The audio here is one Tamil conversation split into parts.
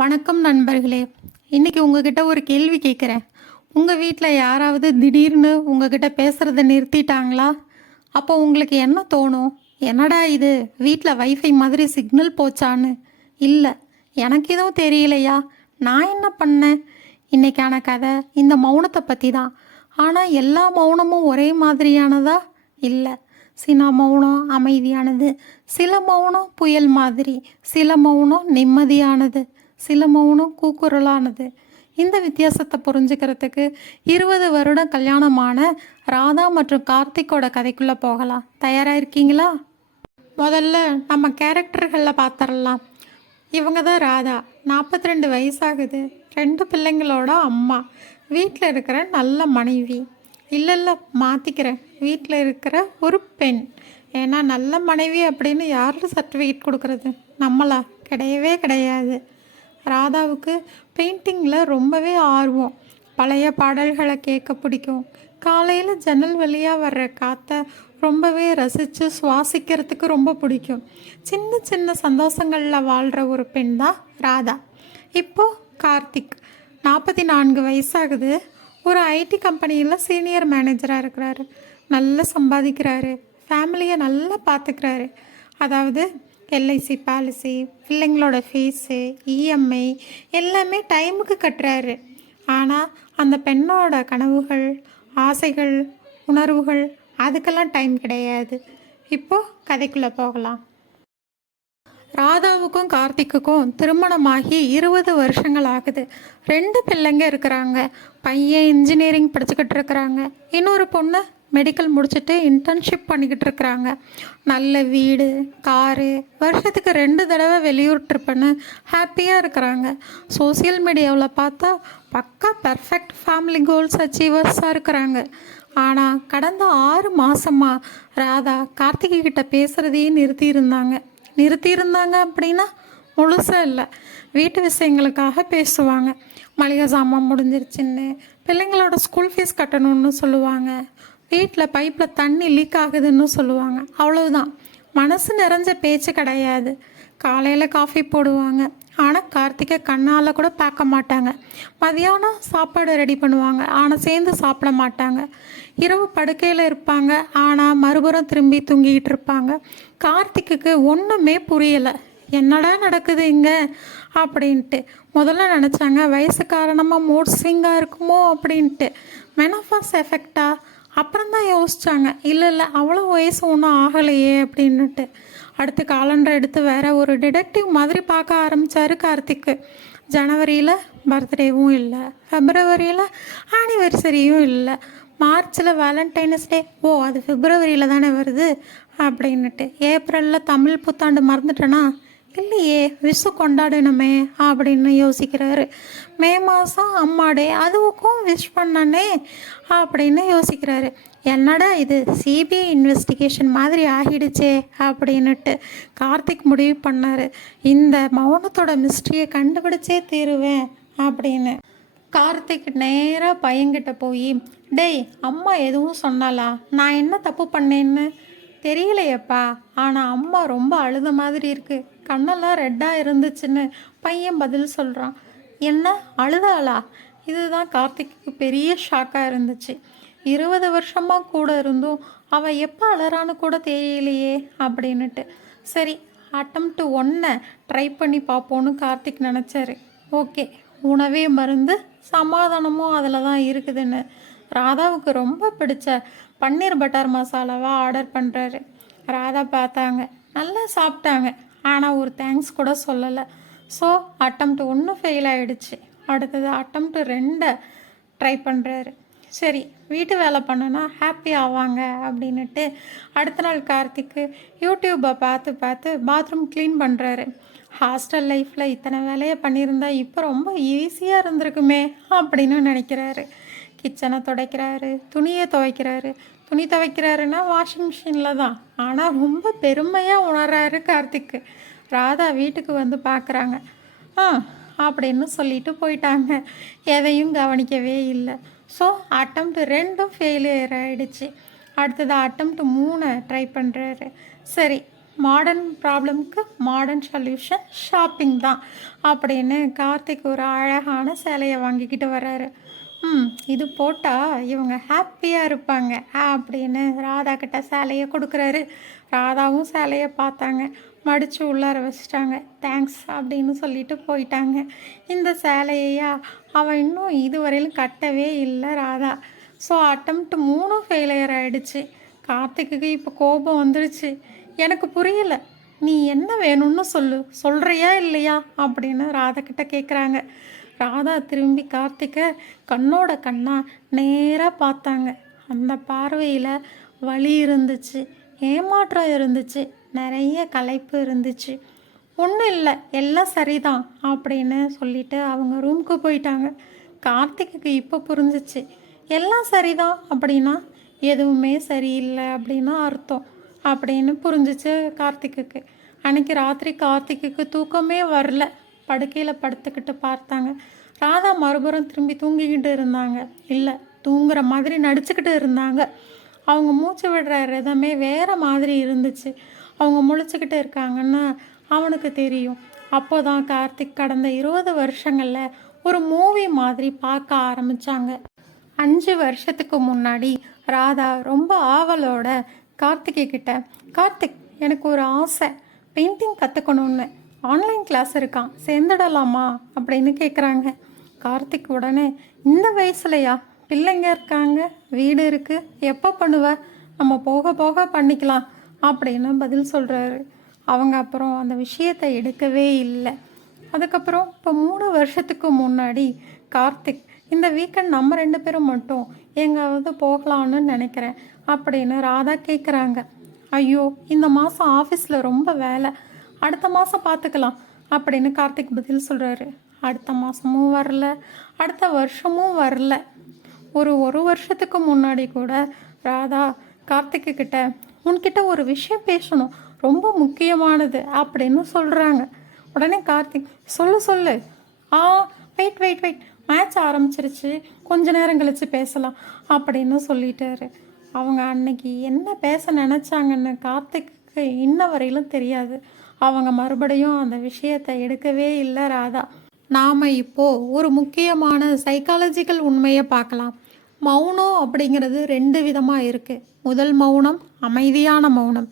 வணக்கம் நண்பர்களே. இன்னைக்கு உங்ககிட்ட ஒரு கேள்வி கேட்குறேன் உங்கள் வீட்டில் யாராவது திடீர்னு உங்ககிட்ட பேசுகிறத நிறுத்திட்டாங்களா? அப்போ உங்களுக்கு என்ன தோணும்? என்னடா இது? வீட்டில் வைஃபை மாதிரி சிக்னல் போச்சான்னு? இல்லை எனக்கு எதுவும் தெரியலையா? நான் என்ன பண்ணேன்? இன்றைக்கான கதை இந்த மௌனத்தை பற்றி தான் ஆனால் எல்லா மௌனமும் ஒரே மாதிரியானதா? இல்லை சில மௌனம் அமைதியானது சில மௌனம் புயல் மாதிரி சில மௌனம் நிம்மதியானது. சில மௌனம் கூக்குரலானது. இந்த வித்தியாசத்தை புரிஞ்சுக்கிறதுக்கு இருபது வருடம் கல்யாணமான ராதா மற்றும் கார்த்திக்கோட கதைக்குள்ளே போகலாம். தயாராக இருக்கீங்களா முதல்ல நம்ம கேரக்டர்களில் பார்த்துடலாம் இவங்க தான் ராதா. நாற்பத்தி ரெண்டு வயசாகுது. ரெண்டு பிள்ளைங்களோட அம்மா. வீட்டில் இருக்கிற நல்ல மனைவி. இல்லை இல்லை மாற்றிக்கிறேன் வீட்டில் இருக்கிற ஒரு பெண். ஏன்னா நல்ல மனைவி அப்படின்னு யாரும் சர்டிஃபிகேட் கொடுக்குறது? நம்மளா. கிடையவே கிடையாது. ராதாவுக்கு பெயிண்டிங்கில் ரொம்பவே ஆர்வம். பழைய பாடல்களை கேட்க பிடிக்கும். காலையில் ஜன்னல் வழியாக வர்ற காற்றை ரொம்பவே ரசித்து சுவாசிக்கிறதுக்கு ரொம்ப பிடிக்கும். சின்ன சின்ன சந்தோஷங்களில் வாழ்கிற ஒரு பெண் தான் ராதா. இப்போது கார்த்திக். நாற்பத்தி நான்கு வயசாகுது. ஒரு ஐடி கம்பெனியில் சீனியர் மேனேஜராக இருக்கிறாரு. நல்லா சம்பாதிக்கிறாரு. ஃபேமிலியை நல்லா பார்த்துக்கிறாரு அதாவது எல்ஐசி பாலிசி பிள்ளைங்களோட ஃபீஸு இஎம்ஐ எல்லாமே டைமுக்கு கட்டுறாரு. ஆனால் அந்த பெண்ணோட கனவுகள் ஆசைகள் உணர்வுகள் அதுக்கெல்லாம் டைம் கிடையாது. இப்போது கதைக்குள்ளே போகலாம். ராதாவுக்கும் கார்த்திக்குக்கும் திருமணமாகி இருபது வருஷங்கள் ஆகுது. ரெண்டு பிள்ளைங்க இருக்கிறாங்க. பையன் இன்ஜினியரிங் படிச்சுக்கிட்டு இருக்கிறாங்க. இன்னொரு பொண்ணு மெடிக்கல் முடிச்சுட்டு இன்டர்ன்ஷிப் பண்ணிக்கிட்டு இருக்கிறாங்க. நல்ல வீடு காரு. வருஷத்துக்கு ரெண்டு தடவை வெளியூர் ட்ரிப்புன்னு ஹாப்பியாக இருக்கிறாங்க. சோசியல் மீடியாவில் பார்த்தா பக்கா பர்ஃபெக்ட் ஃபேமிலி கோல்ஸ் அச்சீவர்ஸாக இருக்கிறாங்க. ஆனால் கடந்த ஆறு மாதமாக ராதா கார்த்திகை கிட்ட பேசுகிறதையே நிறுத்தியிருந்தாங்க. நிறுத்தியிருந்தாங்க அப்படின்னா முழுசாக இல்லை. வீட்டு விஷயங்களுக்காக பேசுவாங்க. மளிகை சாமான் முடிஞ்சிருச்சுன்னு பிள்ளைங்களோட ஸ்கூல் ஃபீஸ் கட்டணும்னு சொல்லுவாங்க. வீட்டில் பைப்பில் தண்ணி லீக் ஆகுதுன்னு சொல்லுவாங்க. அவ்வளவுதான். மனசு நிறைஞ்ச பேச்சு கிடையாது. காலையில் காஃபி போடுவாங்க. ஆனால் கார்த்திகை கண்ணால் கூட பார்க்க மாட்டாங்க. மதியானம் சாப்பாடு ரெடி பண்ணுவாங்க. ஆனால் சேர்ந்து சாப்பிட மாட்டாங்க. இரவு படுக்கையில் இருப்பாங்க. ஆனால் மறுபுறம் திரும்பி தூங்கிக்கிட்டு இருப்பாங்க. கார்த்திக்குக்கு ஒன்றுமே புரியலை. என்னடா நடக்குது இங்கே? அப்படின்ட்டு. முதல்ல நினச்சாங்க வயசு காரணமாக மூட் ஸ்விங்காக இருக்குமோ அப்படின்ட்டு. மெனஃபாஸ் எஃபெக்டாக அப்புறம் தான் யோசிச்சாங்க. இல்லை இல்லை அவ்வளோ வயசு ஒன்றும் ஆகலையே அப்படின்னுட்டு. அடுத்து காலண்டர் எடுத்து வேற ஒரு டிடெக்டிவ் மாதிரி பார்க்க ஆரம்பித்தார் கார்த்திக்கு. ஜனவரியில் பர்த்டேவும் இல்லை. ஃபெப்ரவரியில் ஆனிவர்சரியும் இல்லை. மார்ச்சில் வேலண்டைன்ஸ் டே ஓ அது பிப்ரவரியில் தானே வருது அப்படின்னுட்டு. ஏப்ரலில் தமிழ் புத்தாண்டு மறந்துட்டேன்னா இல்லையே விசு கொண்டாடணுமே அப்படின்னு யோசிக்கிறாரு. மே மாதம் அம்மா டே அதுவுக்கும் விஷ் பண்ணனே அப்படின்னு யோசிக்கிறாரு. என்னடா இது சிபிஐ இன்வெஸ்டிகேஷன் மாதிரி ஆகிடுச்சே அப்படின்னுட்டு கார்த்திக் முடிவு பண்ணார். இந்த மௌனத்தோட மிஸ்ட்ரியை கண்டுபிடிச்சே தீருவேன் அப்படின்னு. கார்த்திக் நேராக பையன்கிட்ட போய் டேய் அம்மா எதுவும் சொன்னாலா நான் என்ன தப்பு பண்ணேன்னு? தெரியலையப்பா ஆனால் அம்மா ரொம்ப அழுத மாதிரி இருக்குது கண்ணெல்லாம் ரெட்டாக இருந்துச்சுன்னு பையன் பதில் சொல்கிறான் என்ன? அழுதாளா? இதுதான் கார்த்திக்கு பெரிய ஷாக்காக இருந்துச்சு. இருபது வருஷமாக கூட இருந்தும் அவள் எப்போ அழறான்னு கூட தெரியலையே அப்படின்னுட்டு. சரி அட்டம்ப்ட் ஒன்றை ட்ரை பண்ணி பார்ப்போன்னு கார்த்திக் நினச்சாரு. ஓகே உணவே மருந்து சமாதானமும் அதில் தான் இருக்குதுன்னு. ராதாவுக்கு ரொம்ப பிடிச்ச பன்னீர் பட்டர் மசாலாவை ஆர்டர் பண்ணுறாரு ராதா பார்த்தாங்க. நல்லா சாப்பிட்டாங்க. ஆனால் ஒரு தேங்க்ஸ் கூட சொல்லலை. ஸோ அட்டம்ப்ட் ஒன்று ஃபெயில் ஆகிடுச்சு அடுத்தது அட்டம்ப்ட் ரெண்டை ட்ரை பண்ணுறாரு சரி வீட்டு வேலை பண்ணனா ஹாப்பி ஆவாங்க அப்படின்னுட்டு அடுத்த நாள் கார்த்திக்கு யூடியூப்பை பார்த்து பார்த்து பாத்ரூம் க்ளீன் பண்ணுறாரு ஹாஸ்டல் லைஃப்பில் இத்தனை வேலையை பண்ணியிருந்தா இப்போ ரொம்ப ஈஸியாக இருந்திருக்குமே அப்படின்னு நினைக்கிறாரு. கிச்சனை துடைக்கிறாரு துணியை துவைக்கிறாரு. துணி துவைக்கிறாருன்னா வாஷிங் மிஷினில் தான். ஆனால் ரொம்ப பெருமையாக உணர்றாரு கார்த்திக்கு. ராதா வீட்டுக்கு வந்து பார்க்குறாங்க ஆ அப்படின்னு சொல்லிட்டு போயிட்டாங்க. எதையும் கவனிக்கவே இல்லை. ஸோ அட்டம்ப்ட் ரெண்டும் ஃபெயிலியர் ஆகிடுச்சு அடுத்தது அட்டம்ப்ட் மூணை ட்ரை பண்ணுறாரு சரி மாடர்ன் ப்ராப்ளம்க்கு மாடர்ன் சொல்யூஷன் ஷாப்பிங் தான். அப்படின்னு கார்த்திக் ஒரு அழகான சேலையை வாங்கிக்கிட்டு வர்றாரு. ம் இது போட்டால் இவங்க ஹாப்பியாக இருப்பாங்க. அப்படின்னு ராதா கிட்ட சேலையை கொடுக்குறாரு. ராதாவும் சேலையை பார்த்தாங்க. மடித்து உள்ளார வச்சிட்டாங்க. தேங்க்ஸ் அப்படின்னு சொல்லிட்டு போயிட்டாங்க. இந்த சேலையையா? அவன் இன்னும் இதுவரையிலும் கட்டவே இல்லை ராதா. ஸோ அட்டம்ப்ட் மூணும் ஃபெயிலியர் ஆகிடுச்சு கார்த்திக்கு இப்போ கோபம் வந்துடுச்சு எனக்கு புரியல. நீ என்ன வேணும்னு சொல்லு. சொல்கிறியா இல்லையா? அப்படின்னு ராதா கிட்ட கேட்குறாங்க ராதா திரும்பி கார்த்திகை கண்ணோட கண்ணா நேராக பார்த்தாங்க. அந்த பார்வையில் வலி இருந்துச்சு ஏமாற்றம் இருந்துச்சு நிறைய களைப்பு இருந்துச்சு. ஒன்றும் இல்லை எல்லாம் சரிதான் அப்படின்னு சொல்லிட்டு அவங்க ரூமுக்கு போயிட்டாங்க. கார்த்திக்கு இப்போ புரிஞ்சிச்சு எல்லாம் சரிதான் அப்படின்னா எதுவுமே சரியில்லை அப்படின்னா அர்த்தம் அப்படின்னு புரிஞ்சிச்சு கார்த்திகைக்கு அன்னைக்கு ராத்திரி கார்த்திகைக்கு தூக்கமே வரல. படுக்கையில் படுத்துக்கிட்டு பார்த்தாங்க. ராதா மறுபுறம் திரும்பி தூங்கிக்கிட்டு இருந்தாங்க. இல்லை தூங்குற மாதிரி நடிச்சுக்கிட்டு இருந்தாங்க. அவங்க மூச்சு விடுற ரிதமே வேறு மாதிரி இருந்துச்சு. அவங்க முழிச்சுக்கிட்டு இருக்காங்கன்னு அவனுக்கு தெரியும். அப்போ தான் கார்த்திக் கடந்த இருபது வருஷங்களில் ஒரு மூவி மாதிரி பார்க்க ஆரம்பித்தாங்க அஞ்சு வருஷத்துக்கு முன்னாடி ராதா ரொம்ப ஆவலோட கார்த்திகை கிட்ட கார்த்திக் எனக்கு ஒரு ஆசை. பெயிண்டிங் கற்றுக்கணும்னு ஆன்லைன் கிளாஸ் இருக்கான். சேர்ந்துடலாமா? அப்படின்னு கேட்குறாங்க கார்த்திக் உடனே இந்த வயசுலையா? பிள்ளைங்க இருக்காங்க. வீடு இருக்குது எப்போ பண்ணுவ? நம்ம போக போக பண்ணிக்கலாம். அப்படின்னு பதில் சொல்கிறாரு அவங்க அப்புறம் அந்த விஷயத்தை எடுக்கவே இல்லை. அதுக்கப்புறம் இப்போ மூணு வருஷத்துக்கு முன்னாடி கார்த்திக் இந்த வீக்கெண்ட் நம்ம ரெண்டு பேரும் மட்டும் எங்காவது போகலான்னு நினைக்கிறேன். அப்படின்னு ராதா கேட்குறாங்க ஐயோ இந்த மாதம் ஆஃபீஸில் ரொம்ப வேலை. அடுத்த மாதம் பார்த்துக்கலாம் அப்படின்னு கார்த்திக் பதில் சொல்கிறாரு அடுத்த மாதமும் வரல. அடுத்த வருஷமும் வரல. ஒரு ஒரு வருஷத்துக்கு முன்னாடி கூட ராதா கார்த்திக்கு கிட்ட உன்கிட்ட ஒரு விஷயம் பேசணும். ரொம்ப முக்கியமானது. அப்படின்னு சொல்கிறாங்க உடனே கார்த்திக் சொல்லு சொல்லு. ஆ வெயிட் வெயிட் வெயிட் மேட்ச் ஆரம்பிச்சிருச்சு. கொஞ்ச நேரம் கழித்து பேசலாம். அப்படின்னு சொல்லிட்டாரு. அவங்க அன்னைக்கு என்ன பேச நினச்சாங்கன்னு கார்த்திக்கு இன்ன வரையிலும் தெரியாது. அவங்க மறுபடியும் அந்த விஷயத்தை எடுக்கவே இல்லை ராதா. நாம் இப்போ ஒரு முக்கியமான சைக்காலஜிக்கல் உண்மையை பார்க்கலாம். மௌனம் அப்படிங்கிறது ரெண்டு விதமாக இருக்குது முதல் மௌனம் அமைதியான மௌனம்.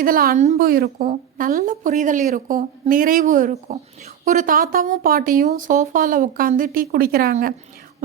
இதில் அன்பு இருக்கும் நல்ல புரிதல் இருக்கும் நிறைவு இருக்கும். ஒரு தாத்தாவும் பாட்டியும் சோஃபாவில் உட்காந்து டீ குடிக்கிறாங்க.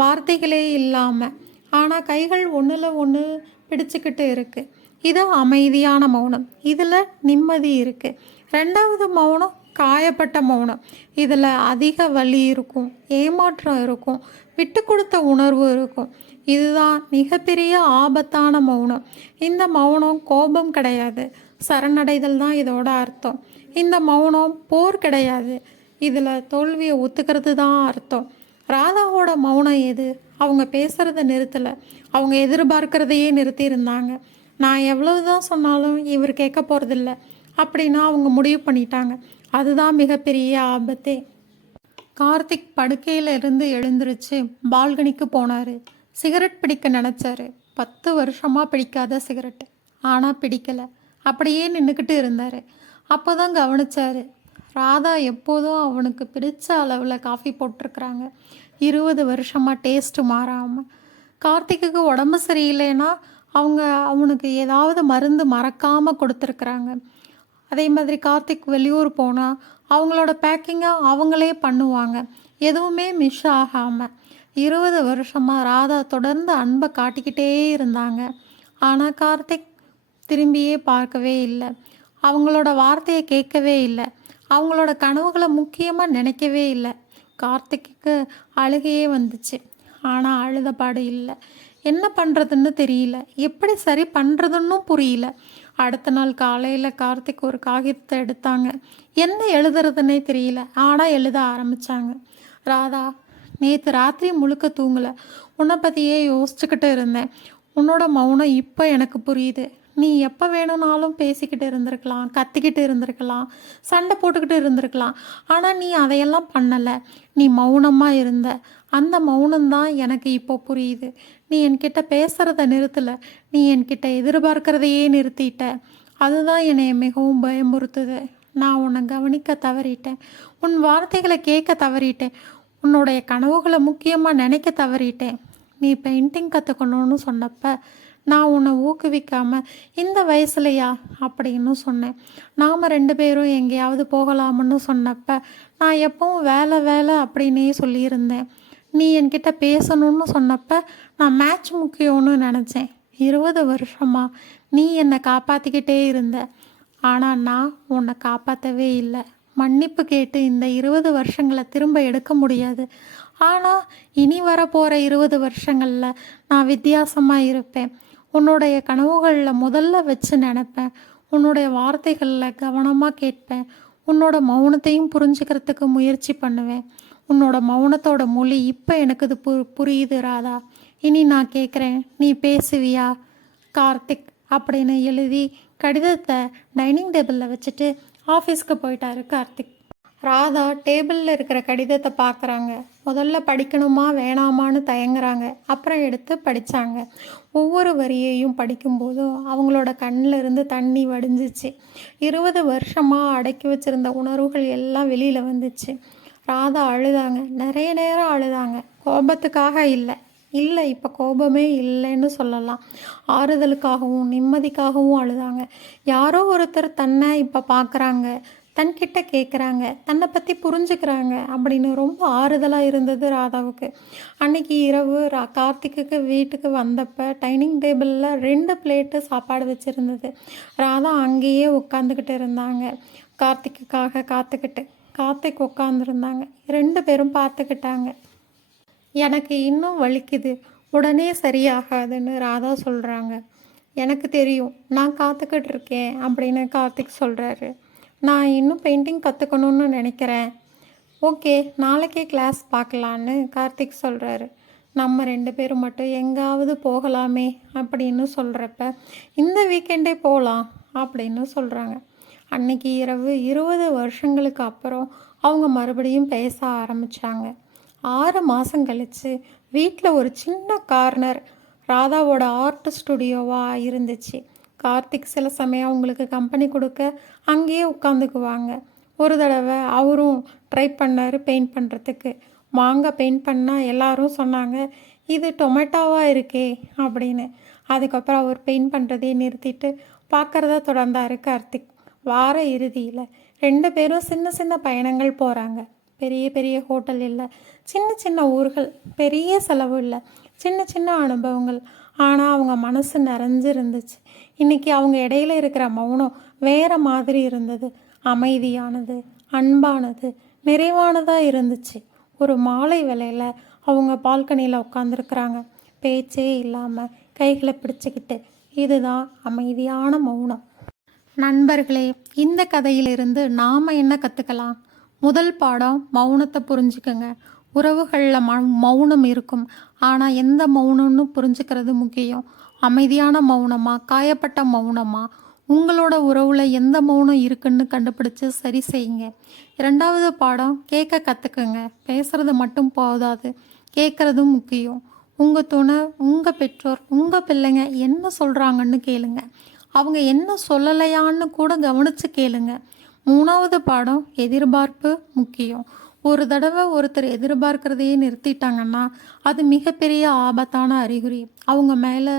வார்த்தைகளே இல்லாமல் ஆனால் கைகள் ஒன்றில் ஒன்று பிடிச்சிக்கிட்டு இருக்குது இது அமைதியான மௌனம். இதில் நிம்மதி இருக்குது ரெண்டாவது மௌனம் காயப்பட்ட மௌனம். இதில் அதிக வலி இருக்கும் ஏமாற்றம் இருக்கும் விட்டு கொடுத்த உணர்வு இருக்கும். இதுதான் மிகப்பெரிய ஆபத்தான மௌனம். இந்த மௌனம் கோபம் கிடையாது சரணடைதல் தான் இதோட அர்த்தம். இந்த மௌனம் போர் கிடையாது இதில் தோல்வியை ஒத்துக்கிறது தான் அர்த்தம். ராதாவோட மௌனம் எது? அவங்க பேசுகிறத நிறுத்தலை. அவங்க எதிர்பார்க்கிறதையே நிறுத்தியிருந்தாங்க. நான் எவ்வளவு தான் சொன்னாலும் இவர் கேட்க போகிறதில்ல அப்படின்னா அவங்க முடிவு பண்ணிட்டாங்க. அதுதான் மிகப்பெரிய ஆபத்தே. கார்த்திக் படுக்கையில இருந்து எழுந்திருச்சு பால்கனிக்கு போனார். சிகரெட் பிடிக்க நினச்சாரு. பத்து வருஷமாக பிடிக்காத சிகரெட் ஆனால் பிடிக்கலை. அப்படியே நின்றுக்கிட்டு இருந்தார். அப்போ தான் கவனிச்சாரு. ராதா எப்போதும் அவனுக்கு பிடிச்ச அளவில் காஃபி போட்டிருக்கிறாங்க. இருபது வருஷமாக டேஸ்ட்டு மாறாமல் கார்த்திக்குக்கு உடம்பு சரியில்லைன்னா அவங்க அவனுக்கு ஏதாவது மருந்து மறக்காமல் கொடுத்துருக்குறாங்க. அதே மாதிரி கார்த்திக் வெளியூர் போனால் அவங்களோட பேக்கிங்கை அவங்களே பண்ணுவாங்க. எதுவுமே மிஸ் ஆகாமல் இருபது வருஷமாக ராதா தொடர்ந்து அன்பை காட்டிக்கிட்டே இருந்தாங்க. ஆனால் கார்த்திக் திரும்பியே பார்க்கவே இல்லை. அவங்களோட வார்த்தையை கேட்கவே இல்லை. அவங்களோட கனவுகளை முக்கியமாக நினைக்கவே இல்லை. கார்த்திக்கு அழுகையே வந்துச்சு. ஆனால் அழுதப்பாடு இல்லை. என்ன பண்ணுறதுன்னு தெரியல. எப்படி சரி பண்ணுறதுன்னும் புரியல. அடுத்த நாள் காலையில் கார்த்திக் ஒரு காகிதத்தை எடுத்தாங்க. என்ன எழுதுறதுன்னே தெரியல. ஆனால் எழுத ஆரம்பித்தாங்க ராதா நேற்று ராத்திரி முழுக்க தூங்கலை. உன்னை பற்றியே யோசிச்சுக்கிட்டு இருந்தேன். உன்னோட மௌனம் இப்போ எனக்கு புரியுது. நீ எப்போ வேணும்னாலும் பேசிக்கிட்டு இருந்திருக்கலாம் கத்திக்கிட்டு இருந்திருக்கலாம் சண்டை போட்டுக்கிட்டு இருந்திருக்கலாம். ஆனால் நீ அதையெல்லாம் பண்ணலை. நீ மௌனமாக இருந்த. அந்த மௌனம்தான் எனக்கு இப்போ புரியுது. நீ என்கிட்ட பேசுகிறத நிறுத்தலை. நீ என்கிட்ட எதிர்பார்க்கிறதையே நிறுத்திட்ட. அதுதான் என்னை மிகவும் பயமுறுத்துது. நான் உன்னை கவனிக்க தவறிட்டேன். உன் வார்த்தைகளை கேட்க தவறிட்டேன். உன்னுடைய கனவுகளை முக்கியமாக நினைக்க தவறிட்டேன். நீ பெயிண்டிங் கற்றுக்கணும்னு சொன்னப்போ நான் உன்னை ஊக்குவிக்காம இந்த வயசுலையா அப்படின்னு சொன்னேன். நாம் ரெண்டு பேரும் எங்கேயாவது போகலாம்னு சொன்னப்ப நான் எப்பவும் வேலை வேலை அப்படின்னே சொல்லியிருந்தேன். நீ என்கிட்ட பேசணும்னு சொன்னப்ப நான் மேட்ச் முக்கியம்னு நினச்சேன். இருபது வருஷமா நீ என்னை காப்பாற்றிக்கிட்டே இருந்த. ஆனால் நான் உன்னை காப்பாற்றவே இல்லை. மன்னிப்பு கேட்டு இந்த இருபது வருஷங்களை திரும்ப எடுக்க முடியாது. ஆனால் இனி வரப்போகிற இருபது வருஷங்களில் நான் வித்தியாசமாக இருப்பேன். உன்னுடைய கனவுகளில் முதல்ல வச்சு நினப்பேன். உன்னுடைய வார்த்தைகளில் கவனமாக கேட்பேன். உன்னோட மௌனத்தையும் புரிஞ்சுக்கிறதுக்கு முயற்சி பண்ணுவேன். உன்னோட மௌனத்தோட மொழி இப்போ எனக்கு இது பு புரியுது ராதா. இனி நான் கேட்குறேன் நீ பேசுவியா? கார்த்திக் அப்படின்னு எழுதி கடிதத்தை டைனிங் டேபிளில் வச்சுட்டு ஆஃபீஸ்க்கு போயிட்டாரு கார்த்திக். ராதா டேபிளில் இருக்கிற கடிதத்தை பார்க்குறாங்க முதல்ல படிக்கணுமா வேணாமான்னு தயங்குறாங்க. அப்புறம் எடுத்து படித்தாங்க ஒவ்வொரு வரியையும் படிக்கும்போதும் அவங்களோட கண்ணில் இருந்து தண்ணி வடிஞ்சிச்சு. இருபது வருஷமாக அடக்கி வச்சிருந்த உணர்வுகள் எல்லாம் வெளியில் வந்துச்சு. ராதா அழுதாங்க. நிறைய நேரம் அழுதாங்க. கோபத்துக்காக இல்லை. இல்லை இப்போ கோபமே இல்லைன்னு சொல்லலாம். ஆறுதலுக்காகவும் நிம்மதிக்காகவும் அழுதாங்க. யாரோ ஒருத்தர் தன்னை இப்போ பார்க்குறாங்க தன்கிட்ட கேட்குறாங்க தன்னை பற்றி புரிஞ்சுக்கிறாங்க அப்படின்னு ரொம்ப ஆறுதலாக இருந்தது ராதாவுக்கு. அன்னைக்கு இரவு ரா கார்த்திக்கு வீட்டுக்கு வந்தப்போ டைனிங் டேபிளில் ரெண்டு பிளேட்டு சாப்பாடு வச்சுருந்தது. ராதா அங்கேயே உட்காந்துக்கிட்டு இருந்தாங்க. கார்த்திக்குக்காக காத்துக்கிட்டு கார்த்திக் உட்காந்துருந்தாங்க ரெண்டு பேரும் பார்த்துக்கிட்டாங்க. எனக்கு இன்னும் வலிக்குது. உடனே சரியாகாதுன்னு ராதா சொல்கிறாங்க எனக்கு தெரியும். நான் காத்துக்கிட்டு இருக்கேன் அப்படின்னு கார்த்திக் சொல்கிறாரு நான் இன்னும் பெயிண்டிங் கற்றுக்கணும்னு நினைக்கிறேன். ஓகே நாளைக்கே கிளாஸ் பார்க்கலான்னு கார்த்திக் சொல்கிறாரு நம்ம ரெண்டு பேரும் மட்டும் எங்காவது போகலாமே அப்படின்னு சொல்கிறப்ப இந்த வீக்கெண்டே போகலாம் அப்படின்னு சொல்கிறாங்க அன்னைக்கு இரவு இருபது வருஷங்களுக்கு அப்புறம் அவங்க மறுபடியும் பேச ஆரம்பித்தாங்க ஆறு மாதம் கழித்து வீட்டில் ஒரு சின்ன கார்னர் ராதாவோட ஆர்ட் ஸ்டுடியோவாக இருந்துச்சு. கார்த்திக் சில சமயம் அவங்களுக்கு கம்பெனி கொடுக்க அங்கேயே உட்காந்துக்குவாங்க. ஒரு தடவை அவரும் ட்ரை பண்ணார் பெயிண்ட் பண்ணுறதுக்கு மாங்காய் பெயிண்ட் பண்ணால் எல்லாரும் சொன்னாங்க இது டொமேட்டோவாக இருக்கே அப்படின்னு. அதுக்கப்புறம் அவர் பெயிண்ட் பண்ணுறதே நிறுத்திட்டு பார்க்குறத தொடர்ந்தார் கார்த்திக். வார இறுதியில் ரெண்டு பேரும் சின்ன சின்ன பயணங்கள் போகிறாங்க பெரிய பெரிய ஹோட்டல் இல்லை சின்ன சின்ன ஊர்கள் பெரிய செலவு இல்லை சின்ன சின்ன அனுபவங்கள். ஆனால் அவங்க மனசு நிறைஞ்சு இருந்துச்சு இன்றைக்கி அவங்க இடையில இருக்கிற மௌனம் வேறு மாதிரி இருந்தது. அமைதியானது அன்பானது நிறைவானதாக இருந்துச்சு. ஒரு மாலை வேலையில் அவங்க பால்கனியில் உட்காந்துருக்குறாங்க பேச்சே இல்லாமல் கைகளை பிடிச்சிக்கிட்டு இதுதான் அமைதியான மௌனம். நண்பர்களே இந்த கதையிலிருந்து நாம் என்ன கற்றுக்கலாம் முதல் பாடம் மௌனத்தை புரிஞ்சுக்கங்க. உறவுகளில் ம மௌனம் இருக்கும். ஆனால் எந்த மௌனம்னு புரிஞ்சுக்கிறது முக்கியம். அமைதியான மௌனமா காயப்பட்ட மௌனமா? உங்களோட உறவில் எந்த மௌனம் இருக்குன்னு கண்டுபிடிச்சு சரி செய்யுங்க. இரண்டாவது பாடம் கேட்க கற்றுக்குங்க பேசுறது மட்டும் போதாது. கேட்குறதும் முக்கியம். உங்கள் துணை உங்கள் பெற்றோர் உங்கள் பிள்ளைங்க என்ன சொல்கிறாங்கன்னு கேளுங்க. அவங்க என்ன சொல்லலையான்னு கூட கவனித்து கேளுங்க. மூணாவது பாடம் எதிர்பார்ப்பு முக்கியம். ஒரு தடவை ஒருத்தர் எதிர்பார்க்கிறதையே நிறுத்திட்டாங்கன்னா அது மிகப்பெரிய ஆபத்தான அறிகுறி. அவங்க மேலே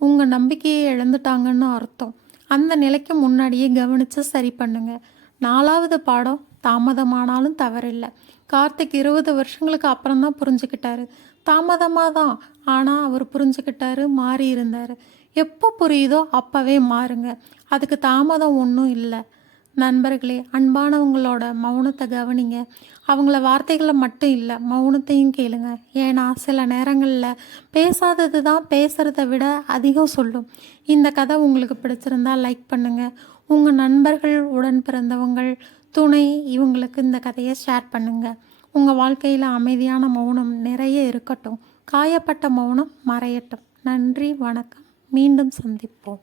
உங்கள் நம்பிக்கையை இழந்துட்டாங்கன்னு அர்த்தம். அந்த நிலைக்கு முன்னாடியே கவனித்து சரி பண்ணுங்க. நாலாவது பாடம் தாமதமானாலும் தவறில்லை. கார்த்திக் இருபது வருஷங்களுக்கு அப்புறம் தான் புரிஞ்சுக்கிட்டாரு. தாமதமாக தான் ஆனால் அவர் புரிஞ்சுக்கிட்டாரு மாறி இருந்தார். எப்போ புரியுதோ அப்போவே மாறுங்க. அதுக்கு தாமதம் ஒன்றும் இல்லை. நண்பர்களே அன்பானவங்களோட மௌனத்தை கவனிங்க. அவங்கள வார்த்தைகளை மட்டும் இல்லை மௌனத்தையும் கேளுங்க. ஏன்னா சில நேரங்களில் பேசாதது தான் பேசுகிறத விட அதிகம் சொல்லும். இந்த கதை உங்களுக்கு பிடிச்சிருந்தா லைக் பண்ணுங்கள் உங்கள் நண்பர்கள் உடன் பிறந்தவங்கள் துணை இவங்களுக்கு இந்த கதையை ஷேர் பண்ணுங்கள் உங்கள் வாழ்க்கையில் அமைதியான மௌனம் நிறைய இருக்கட்டும். காயப்பட்ட மௌனம் மறையட்டும். நன்றி வணக்கம். மீண்டும் சந்திப்போம்.